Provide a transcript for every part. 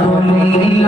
বলিল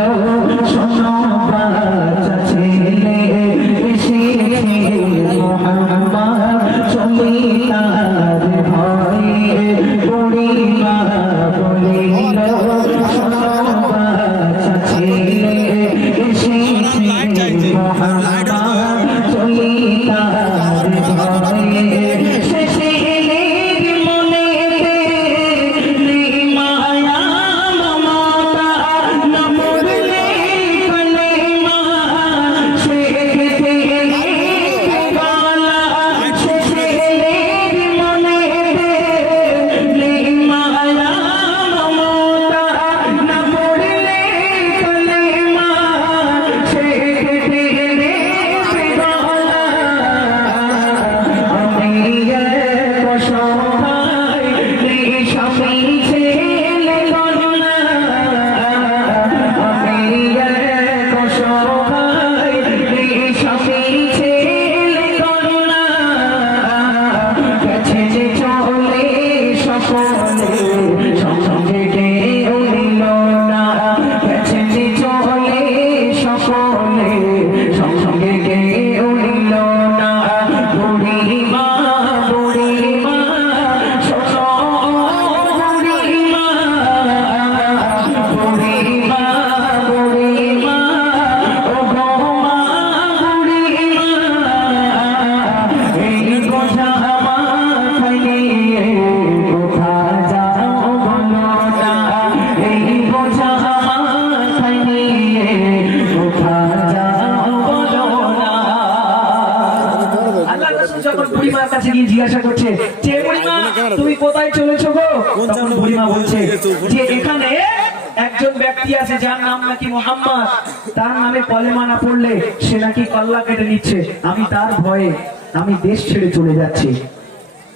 আমি তার ভয়ে আমি দেশ ছেড়ে চলে যাচ্ছি।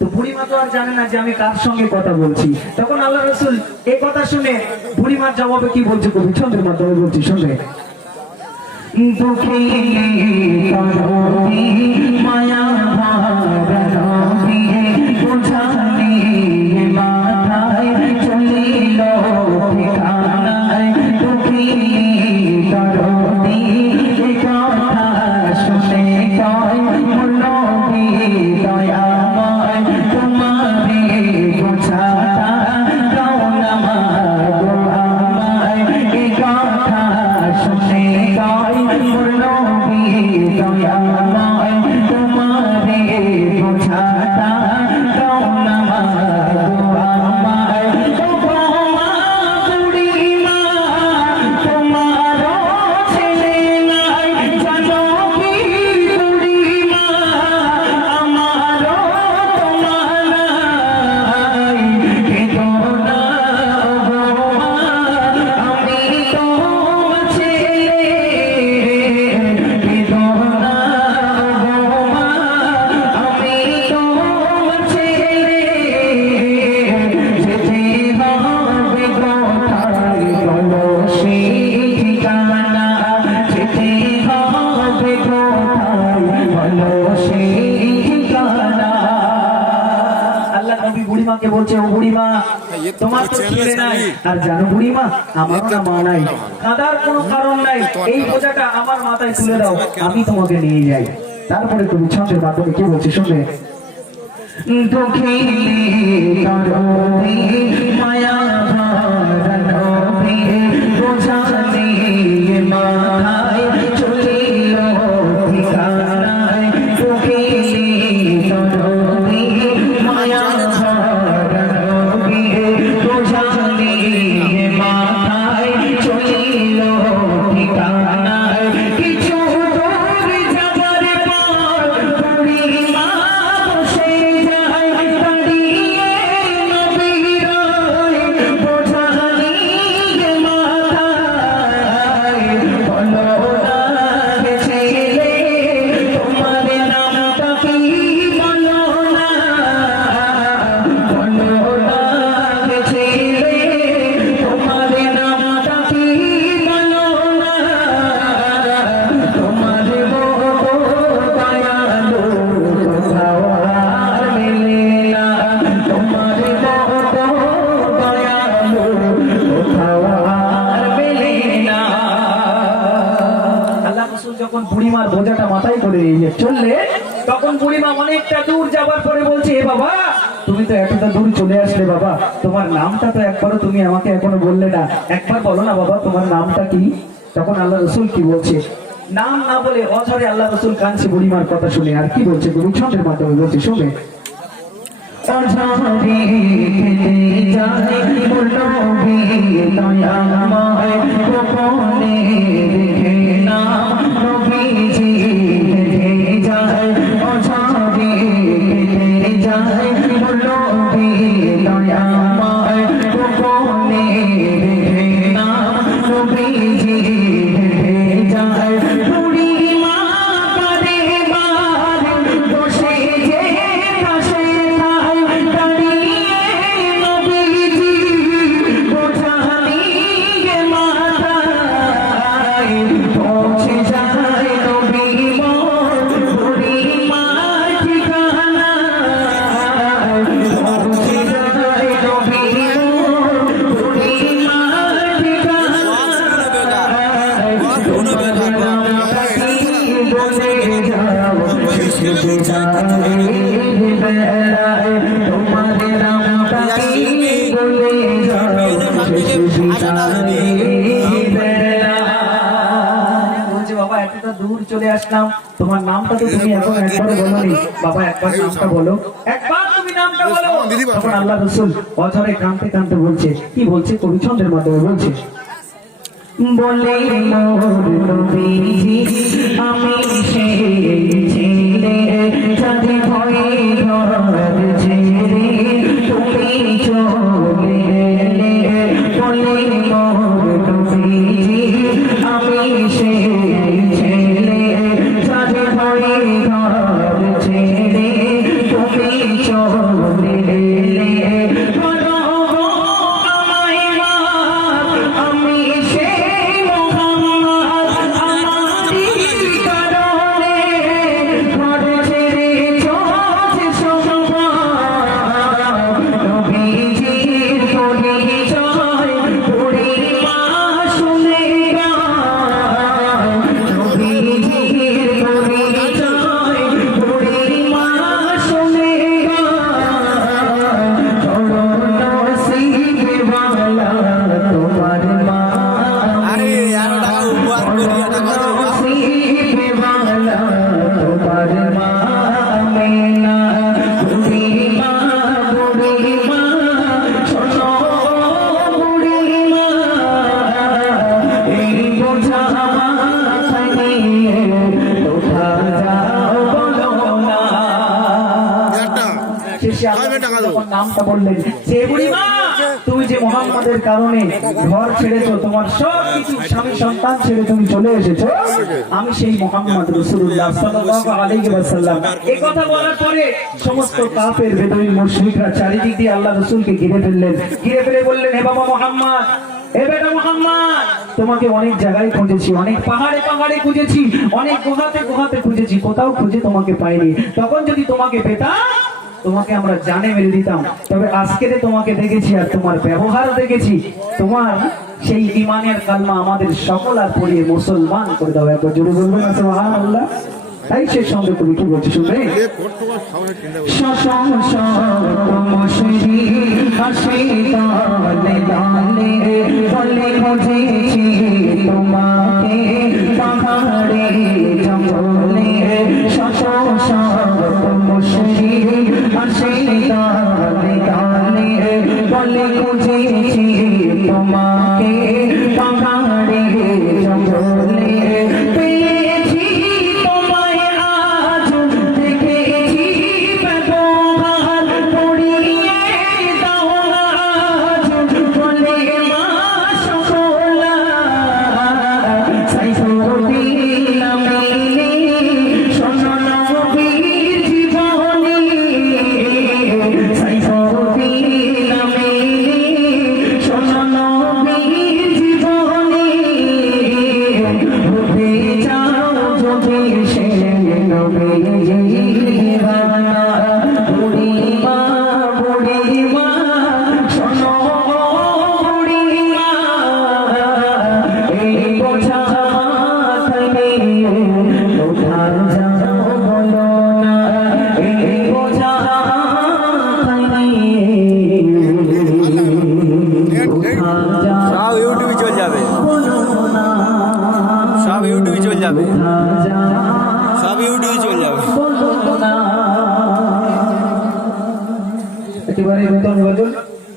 তো বুড়িমা তো আর জানে না যে আমি কার সঙ্গে কথা বলছি। তখন আল্লাহ রসুল এ কথা শুনে বুড়িমার জবাবে কি বলছে কবি? চন্দ্রের মাধ্যমে বলছি শুনে দুঃখী তোমার তো ছেলে নাই আর জানো না মা নাই। কোনো কারণ নাই। এই বোঝাটা আমার মাথায় তুলে দাও আমি তোমাকে নিয়ে যাই। তারপরে তুমি ছন্দের মাধ্যমে কি বলছি শুনে। মায়া বুড়িমার বোঝাটা মাথায় করে নিয়ে চললে, তখন বুড়িমা অনেকটা দূর যাবার পরে বলছে, এ বাবা, তুমি তো এতটা দূর চলে আসলে বাবা, তোমার নামটা তো একবারও তুমি আমাকে এখনও বললে না। একবার বলো না বাবা, তোমার নামটা কি? তখন আল্লাহ রসুল কি বলছে? নাম না বলে অঝরে আল্লাহ রসুল কাঁদছে বুড়িমার কথা শুনে। আর কি বলছে গুরু? ছন্দের মাধ্যমে বলছে, শুনে। অঝরে আসলাম তোমার নামটা তো তুমি এখন একবার বলোনি। বাবা একবার নামটা বলো। একবার তুমি নামটা বলো। তখন আল্লাহ রসুল অঝরে কানতে কানতে বলছে কি বলছে? কবিচন্দ্রের মাধ্যমে বলছে। বলে মোর নবীজি আমি সেই নামটা বললেন যে বুড়িমা তুমি যে মোহাম্মদের কারণে ঘর ছেড়েছো তোমার সব কিছু স্বামী সন্তান ছেড়ে তুমি চলে এসেছ আমি সেই মোহাম্মদ রসুল্লাহ সাল্লাল্লাহু আলাইহি ওয়াসাল্লাম। এই কথা বলার পরে সমস্ত কাফের বেদুইন মুশরিকরা চারিদিক দিয়ে আল্লাহ রসুলকে ঘিরে ফেললেন। ঘিরে ফেলে বললেন হে বাবা মোহাম্মদ এ বেটা মোহাম্মদ তোমাকে অনেক জায়গায় খুঁজেছি অনেক পাহাড়ে পাহাড়ে খুঁজেছি অনেক গুহাতে গুহাতে খুঁজেছি কোথাও খুঁজে তোমাকে পাইনি। তখন যদি তোমাকে পেতাম তোমাকে আমরা জানে মেরে দিতাম। তবে আজকে তোমাকে দেখেছি আর তোমার ব্যবহার দেখেছি তোমার সেই ইমানের কালমা আমাদের সকল আর পড়িয়ে মুসলমান করে দাও। একবার জোরে বলবেন সুবহানাল্লাহ। তাই সে সঙ্গে তুমি কি বলছি শুনবে? তোমাকে। নতুন গজল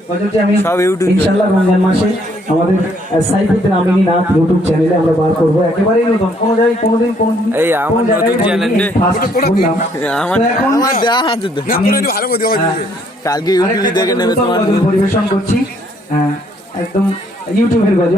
গজলটি আমি সব YouTube ইনশাল্লাহ রমজান মাসে আমাদের সাইফুদ্দিন আমিনী নাথ ইউটিউব চ্যানেলে আমরা বার করব। একেবারেই নতুন কোনো জায়গায় কোনোদিন কোনোদিন এই আমার নতুন চ্যানেল রে। আমার আমার দেওয়া আছে তো আমি কালকে ইউটিউবে দেখে নেবে তোমার পরিবেশন করছি। আহ, একদম ইউটিউবের গজল।